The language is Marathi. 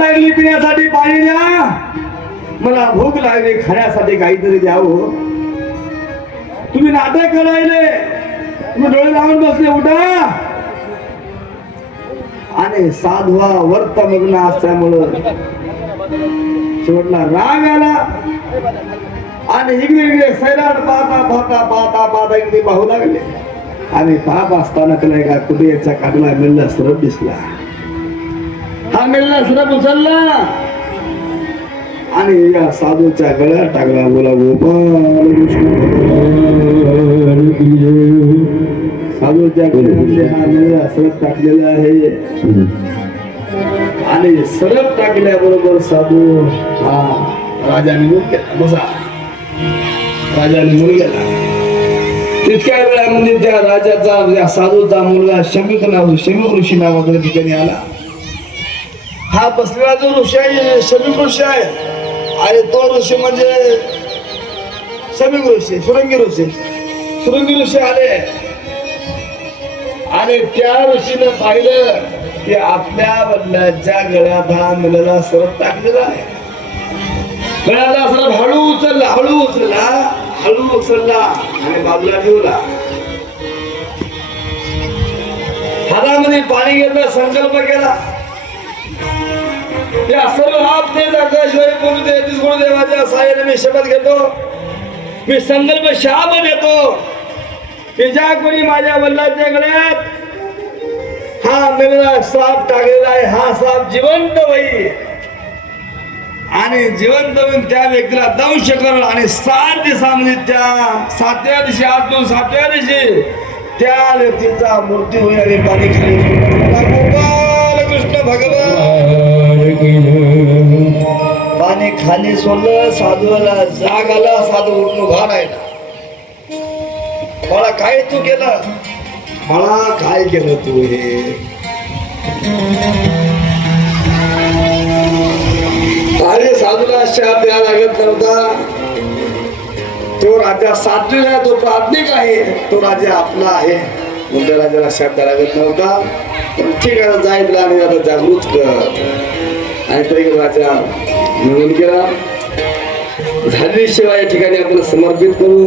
लागली पिण्यासाठी पाणी द्या, मला भूक लागली खाण्यासाठी काहीतरी द्यावं. तुम्ही नाटक करायले, तुम्ही डोळे लावून बसले. उठा. आणि साधवा वर्तमग्न असल्यामुळं शेवटला राग आला आणि इकडे सैराट पाहता पाहता पाहता पाहता इकडे पाहू लागले. आणि पाहत असताना त्याला एका कुठेच्या काढला मिळला सरप दिसला. हा मिळला सरप उचलला आणि या साधूच्या गळ्यात टाकला. बोला गोपाल साधूच्या गळ्यामध्ये हा मिळला सरप टाकलेला आहे. आणि सरप टाकल्याबरोबर साधू हा राजा निघून गेला. बसा. राजा निघून गेला. तितक्या वेळामध्ये त्या राजाचा साधूचा मुलगा शमीक ऋषी नावाकडे ठिकाणी आला. हा बसलेला जो ऋषी आहे शमीक ऋषी आहे. आणि तो ऋषी म्हणजे शमीक ऋषी सुरंगी ऋषी आले. आणि त्या ऋषीनं पाहिलं की आपल्या वडिलांच्या गळ्यात हा मिळाला सरप टाकलेला आहे. गळ्याला सरप हळू उचलला आणि बाजूला ठेवला. हातामध्ये पाणी घेतलं, संकल्प केला. या सर्व आपले जागाशिवाय गुरुदेवाच्या साह्याने मी शपथ घेतो, मी संकल्प शाप देतो की ज्या कोणी माझ्या वडिलांच्या गळ्यात हा मिळाला साप टाकलेला आहे, हा साप जिवंत होईल आणि जिवंत होऊन त्या व्यक्तीला दंश करेल. आणि 7 दिवसामध्ये त्या 7व्या दिवशी आतून 7व्या दिवशी त्या व्यक्तीचा मृत्यू होईल. आणि पाणी खाली गोपाल कृष्ण भगवान पाणी खाली सोडलं. साधूला जाग आला. साधू उठून उभा राहिला. मला काय तू केलं? मला काय केलं तू? हे अरे साधूला शाप द्यायला लागत नव्हता. तो राजा सात्विक आहे, तो प्राथमिक आहे, तो राजा आपला आहे. मोठ्या राजाला शाप द्यायला लागत नव्हता. ठीक आहे, जाईल आणि आता जागृत कर. आणि तरी राजा निघून गेला. झालेली सेवा या ठिकाणी आपण समर्पित करू.